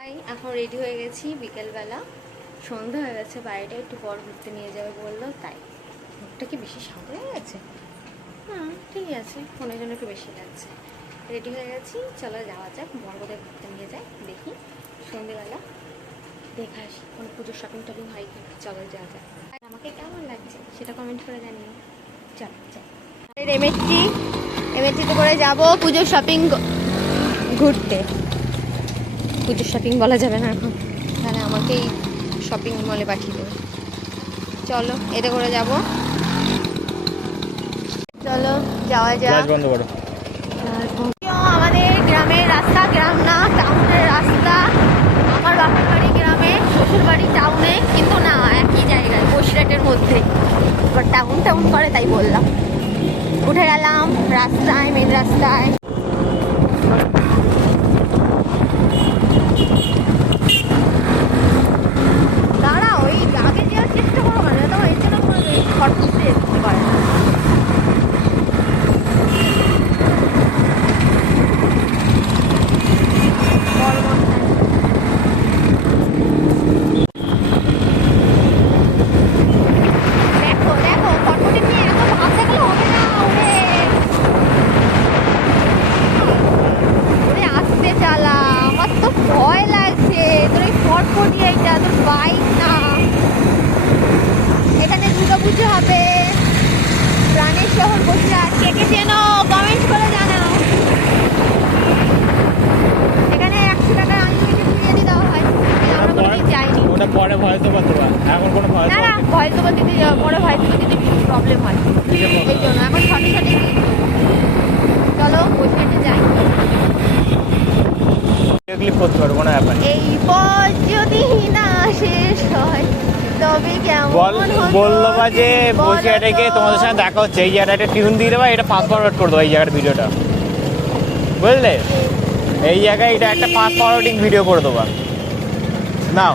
এখন রেডি হয়ে গেছি, বিকেলবেলা সন্ধ্যা হয়ে গেছে, বাইরেটা একটু বড় ঘুরতে নিয়ে যাবে বললো, তাই মুখটা কি বেশি সাদা হয়ে গেছে? ঠিকই আছে, ফোনের জন্য একটু বেশি লাগছে। রেডি হয়ে গেছি, চলো যাওয়া যাক, বড় কোথায় ঘুরতে নিয়ে যাই দেখি, সন্ধ্যেবেলা দেখে আসি কোনো পুজোর শপিং টপিং হয় কি। চলো যাওয়া যাক, আর আমাকে কেমন লাগছে সেটা কমেন্ট করে জানিও। চলো যাই, এমএসটিতে করে যাবো পুজোর শপিং ঘুরতে। পুজোর শপিং বলা যাবে না এখন, তাহলে আমাকেই শপিং মলে পাঠিয়ে দেবে। চলো এতে করে যাব, চলো যাওয়া যাক। আমাদের গ্রামের রাস্তা, গ্রাম না টাউনের রাস্তা। আমার বাপের বাড়ি গ্রামে, শ্বশুর বাড়ি টাউনে, কিন্তু না একই জায়গায়, বসিরহাটের মধ্যে। এবার টাউন টাউন করে তাই বললাম। উঠে গেলাম রাস্তায়, মেন রাস্তায়। দাঁড়া, ওই আগে যাওয়ার চেষ্টা করো না, তো এই জন্য শর্ট করতে যেতে পারে না। দেখো দেখো, ফটফটি নিয়ে এত ভাব দেখলে হবে না। ওরে আসতে চালা, আমার তো ভয় লাগছে। তোর এই ফটফটি, এইটা তোর বাইক না। এখানে দুর্গাপুজো হবে, প্রাণের শহর বসিরহাট। কে কে চেনো কমেন্ট করে জানাও। এখানে 100 টাকার আনলিমিটেড বিরিয়ানি দেওয়া হয়, আমরা কোনোদিন যাইনি। ওটা পরে ভয় তো করতে পারে, এখন কোনো ভয় না না, ভয় তো দিতে পরে ভয় তো দিতে প্রবলেম হয়, এই জন্য এখন সঠিক সঠিক। চলো বসিরহাটে যাই। ক্লিক করতে পারবো না ব্যাপার। এই পথ যদি না শেষ হয় তবে কেমন বললো বা যে বসিরহাটে গিয়ে তোমাদের সঙ্গে দেখা হচ্ছে, এই জায়গাটা একটা টিউন দিয়ে দেবা, এটা ফাস্ট ফরওয়ার্ড করে দেবো এই জায়গার ভিডিওটা, বুঝলে? এই জায়গায় এটা একটা ফাস্ট ফরওয়ার্ডিং ভিডিও করে দেবো। নাও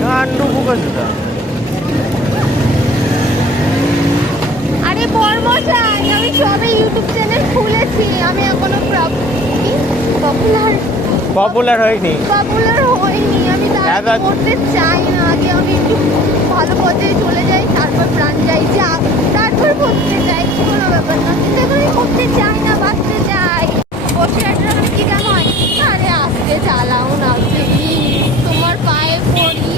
কান্ডু বুকাসুটা। আরে বর্মশাই, আমি সবে ইউটিউব চ্যানেল খুলেছি, আমি এখনো পপুলার হয়নি, হয়নি। আমি তার করতে চাই না, আগে আমি একটু ভালো পর্যায়ে চলে যাই, তারপর প্রাণ যাই, তারপর করতে চাই, কোনো ব্যাপার না। কিন্তু এখন আমি করতে চাই না, বাঁচতে চাই। বসিরহাটের ওখানে কি গান হয়? আরে আসতে চালাও না প্লিজ, তোমার পায়ে পড়ি,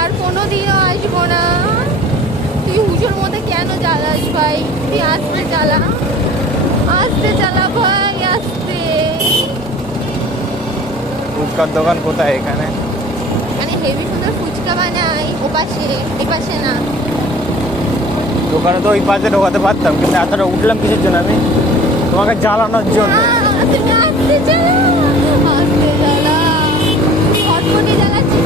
আর কোনোদিনও আসবো না। তুই হুজুর মধ্যে কেন জ্বালাস ভাই? তুই আসতে চালা, আসতে চালা ভাই, আসতে। ফুচকার দোকান কোথায়? এখানে মানে হেভি সুন্দর ফুচকা বানাই, ও পাশে, এ পাশে না। দোকানে তো ওই পাশে ঢোকাতে পারতাম, কিন্তু এতটা উঠলাম কিসের জন্য? আমি তোমাকে জ্বালানোর জন্য। তুমি আসতে চালা, আসতে চালা, ফটফটি জ্বালাচ্ছি,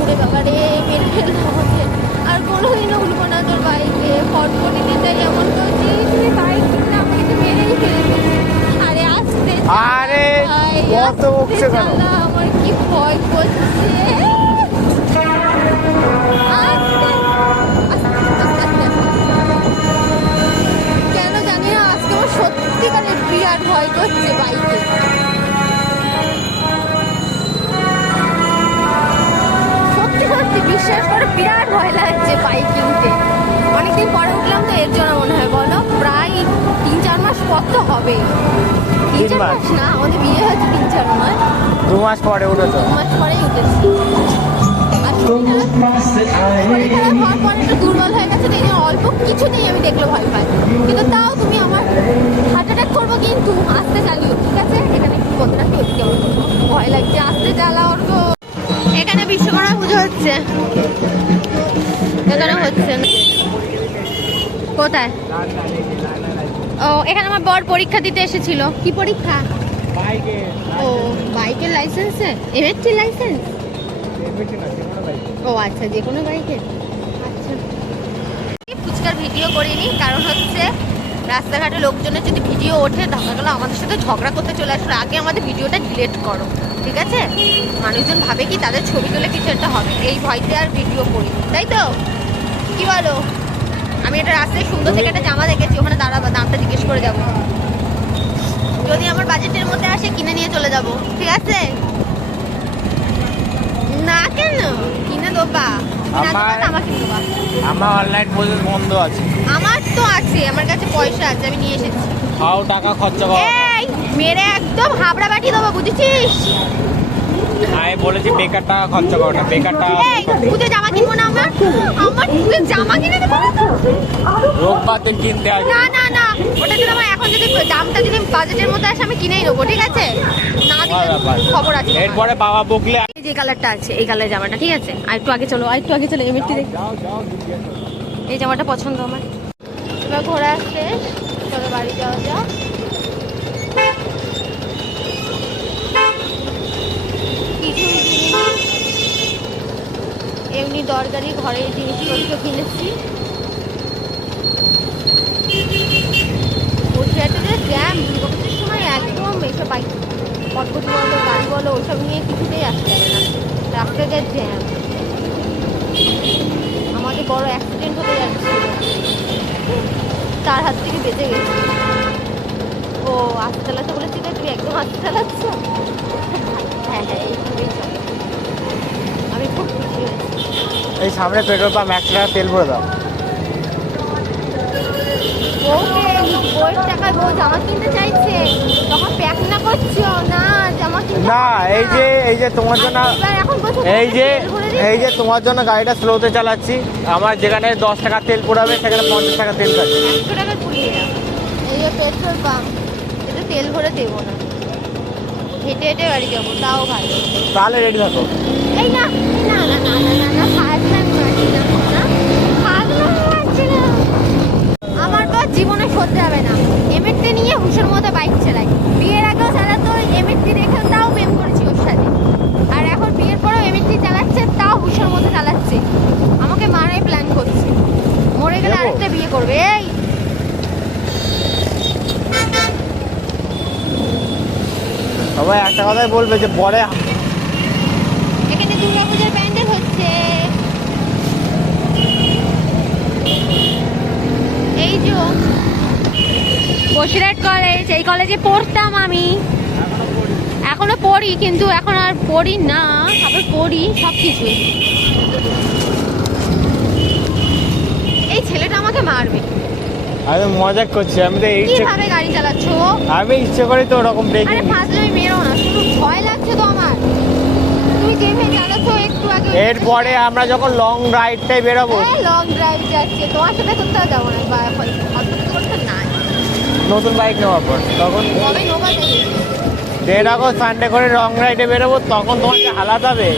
ওরে বাবা রে, মেরে ফেললো আমাকে। আর কোনোদিনও উঠবো না তোর বাইকে, ফটফটি দিতে যেমন করছিস, তুমি বাইক কিনলে আমাকে তো মেরেই ফেলবে। আরে আসতে আরে কত বকছে কেন? আমার কি ভয় করছে। কেন জানি না, আজকে আমার সত্যিকারের বিরাট ভয় করছে বাইকে। সত্যি সত্যি বিশ্বাস করে বিরাট ভয় লাগছে বাইকে উঠে। অনেকদিন পরে উঠলাম তো, এর জন্য মনে হয়। বলো, প্রায় 3-4 মাস পর তো হবে। 3-4 মাস না, আমাদের বিয়ে হয়েছে 3-4 মাস। 2 মাস পরে উঠেছো? 2 মাস পরেই উঠেছি। আর শরীর খারাপ হওয়ার পরে একটু দুর্বল হয়ে গেছে, এই জন্য অল্প কিছুতেই আমি দেখলে ভয় পাই। কিন্তু তাও তুমি আমার হার্ট অ্যাটাক করবো, কিন্তু আস্তে চালিও, ঠিক আছে? এখানে কি বলতে রাখি, ওদিকে ভয় লাগছে, আস্তে চালা ওর গো। এখানে বিশ্বকর্মা পুজো হচ্ছে, এখানে হচ্ছে না। কোথায়? ও, এখানে আমার বর পরীক্ষা দিতে এসেছিল। কি পরীক্ষা? ও, বাইকের লাইসেন্সে, এমএসটি লাইসেন্স। ও আচ্ছা, যে কোনো বাইকের। আচ্ছা, ফুচকার ভিডিও করিনি, কারণ হচ্ছে রাস্তাঘাটে লোকজনের যদি ভিডিও ওঠে, দেখা গেলো আমাদের সাথে ঝগড়া করতে চলে আসলো, আগে আমাদের ভিডিওটা ডিলিট করো, ঠিক আছে? মানুষজন ভাবে কি তাদের ছবি তুলে কিছু একটা হবে, এই ভয়তে আর ভিডিও করি, তাই তো? কি বলো? আমি একটা রাস্তায় সুন্দর থেকে একটা জামা দেখেছি, ওখানে দাঁড়াবো, দামটা জিজ্ঞেস করে যাবো। যদি আমার বাজেটের মধ্যে আসে কিনে নিয়ে চলে যাব, ঠিক আছে? আমার অনলাইন প্রসেস বন্ধ আছে। আমার তো আছে, আমার কাছে পয়সা আছে, আমি নিয়ে এসেছি। খাও, টাকা খরচা করো। এই মেরে একদম হাবড়া বাটি দেবো, বুঝেছিস? আমি বলেছি বেকার টাকা খরচা করো না, বেকার টাকা। এই পুজো জামা কিনবো না আমরা? আমার পুজো জামা কিনে দেবো না তো? রোববার দিন কিনতে আসবে। না না না, ওটা যদি আমার এখন যদি দামটা যদি বাজেটের মধ্যে আসে আমি কিনেই নেবো, ঠিক আছে? না দিলে খবর আছে। এরপরে বাবা বকলে। এই যে কালারটা আছে, এই কালারের জামাটা, ঠিক আছে? আর একটু আগে চলো, আর একটু আগে চলো, এমএটি দেখ। এই জামাটা পছন্দ আমার। এবার ঘোরা আসছে, চলো বাড়ি যাওয়া যাক। কিছুই কিনিনি, এমনি দরকারি ঘরের জিনিসপত্র কিনেছি। বসিরহাটে যে জ্যাম, দুর্গাপুজোর সময় একদম এসব বাইক পটপটি বলো, গাড়ি বলো, ওসব নিয়ে কিছুতেই আসতে যাবে না, রাস্তায় যা জ্যাম। আমাদের বড় অ্যাক্সিডেন্ট হতে যাচ্ছিল, তার হাত থেকে বেঁচে গেছে। ও আস্তে চালাতে বলেছি তো, তুমি একদম আস্তে চালাচ্ছ। হ্যাঁ হ্যাঁ, এইভাবেই চলো। আমি খুব খুশি হয়েছি। এই সামনে পেট্রোল পাম্প, 1 টাকা তেল ভরে দাও। বউয়ের টাকায় বউ জামা কিনতে চাইছে, তখন প্যাক না করছো না জামা কিনতে। না, এই যে তোমার জন্য, এই যে তোমার জন্য গাড়িটা স্লোতে চালাচ্ছি। আমার যেখানে 10 টাকা তেল পড়াবে সেখানে 50 টাকা তেল কাটছে। 100 টাকা পুড়িয়ে দাও। এই যে পেট্রোল পাম্প, এটা তেল ভরে দেবো না, হেঁটে হেঁটে বাড়ি যাবো, তাও ভালো। তাহলে রেডি থাকো। এই না না না না না না না, ফাজলামি মারছি না, ফাজলামি মারছি না। আমার তো জীবনে সহ্য হবে না, এমএটি নিয়ে হুশের মতো বাইক চালাই। বিয়ের আগেও চালাতো, এমএটি রেখে তাও প্রেম করেছি ওর সাথে। আর এখন বিয়ের পরেও এমএটি চালাচ্ছে, তাও হুশের মতো চালাচ্ছে। আমাকে মারাই প্ল্যান করছে, মরে গেলে আরেকটা বিয়ে করবে। এই সবাই একটা কথাই বলবে যে বলে। এখানে দুর্গাপূজার প্যান্ডেল হচ্ছে। এই যে বসিরহাট কলেজ, এই কলেজে পড়তাম আমি, এখনো পড়ি, কিন্তু এখন আর পড়ি না, আবার পড়ি সব কিছুই। এই ছেলেটা আমাকে মারবে। আমি মজা করছি, আমি তো কিভাবে গাড়ি চালাচ্ছ? আমি ইচ্ছে করি তো ওরকম ব্রেকিং। আরে ফাজলামি মেরো না, শুধু ভয় লাগছে তো আমার। তুমি যেভাবে চালাচ্ছ একটু আগে। এরপরে আমরা যখন লং রাইডটাই বেরোবো, লং ড্রাইভ যাচ্ছে, তোমার সাথে কোথাও যাবো না, বা অল্প করতে না। নতুন বাইক নেওয়ার পর তখন কবে নোবা দেখি? 1.5 আগস্ট সানডে করে লং রাইডে বেরোবো, তখন তোমার যে হালাত হবে।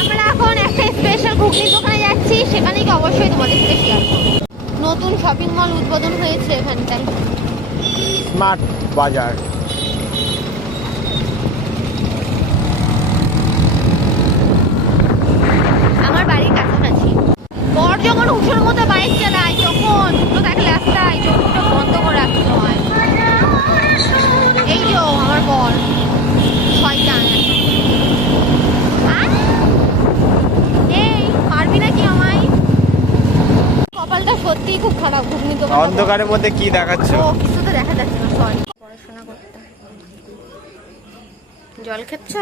আমরা এখন একটা স্পেশাল ঘুগনির দোকানে যাচ্ছি, সেখানে কি অবশ্যই তোমাদের সাথে শেয়ার করবো। নতুন শপিং মল উদ্বোধন হয়েছে এখানটায়, স্মার্ট বাজার। আমার বাড়ির কাছাকাছি। বর যখন হুঁশোর মতো বাইক চালায়, তখন দুটো থাকলে রাস্তায় চোখটা বন্ধ করে রাখতে হয়। এই যে আমার বর শয়তান। এই মারবি নাকি আমায়? কপালটা সত্যিই খুব খারাপ, ঘুগনি দোকান। অন্ধকারের মধ্যে কি দেখাচ্ছ? ও কিছু তো দেখা যাচ্ছে না, সরি। পড়াশোনা করতে জল খাচ্ছ?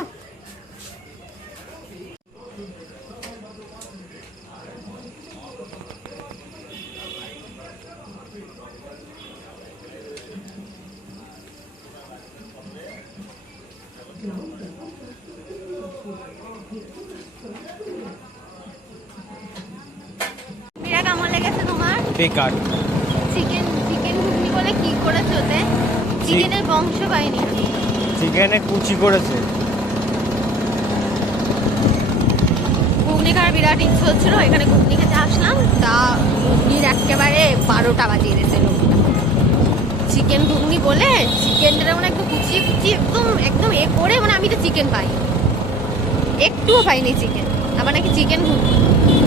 বিরা কেমন লেগেছে তোমার? বেকার। চিকেন ঘুগনি বলে কি করেছে ওতে? চিকেনের বংশ পাইনি। চিকেনে কুচি করেছে। ঘুগনি খাওয়ার বিরাট ইচ্ছে হচ্ছিল, এখানে ঘুগনি খেতে আসলাম, তা ঘুগনির একেবারে 12টা বাজিয়ে দিয়েছে লোকটা। চিকেন ঘুগনি বলে চিকেনটা মানে একদম কুচিয়ে কুচিয়ে একদম এ করে, মানে আমি তো চিকেন পাই, একটুও পাইনি চিকেন। আবার নাকি চিকেন ঘুগনি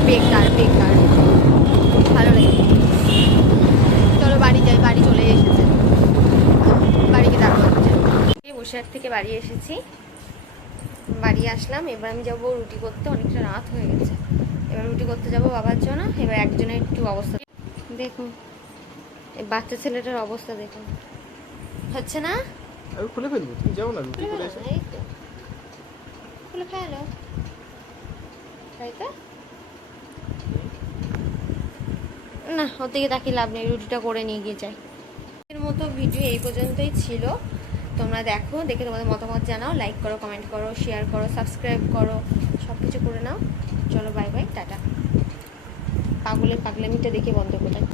বেকার বেকার, ভালো লাগে। চলো বাড়ি যাই, বাড়ি চলে এসেছে, বাড়িকে দেখা হচ্ছে। বসিরহাট থেকে বাড়ি এসেছি, বাড়ি আসলাম। এবার আমি যাবো রুটি করতে, অনেকটা রাত হয়ে গেছে। এবার রুটি করতে যাবো বাবার জন্য। এবার একজনের একটু অবস্থা দেখুন, এই বাচ্চা ছেলেটার অবস্থা দেখুন, হচ্ছে না? আমি খুলে ফেলবো, তুমি যাও না। রুটি করে এসে এই তো খুলে ফেলো, তাই তো। না ওর দিকে তাকিয়ে লাভ নেই, রুটিটা করে নিয়ে গিয়ে যাই। এর মতো ভিডিও এই পর্যন্তই ছিল। তোমরা দেখো, দেখে তোমাদের মতামত জানাও, লাইক করো, কমেন্ট করো, শেয়ার করো, সাবস্ক্রাইব করো, সব কিছু করে নাও। চলো বাই বাই, টাটা। পাগলের পাগলামিটা দেখে বন্ধ করে।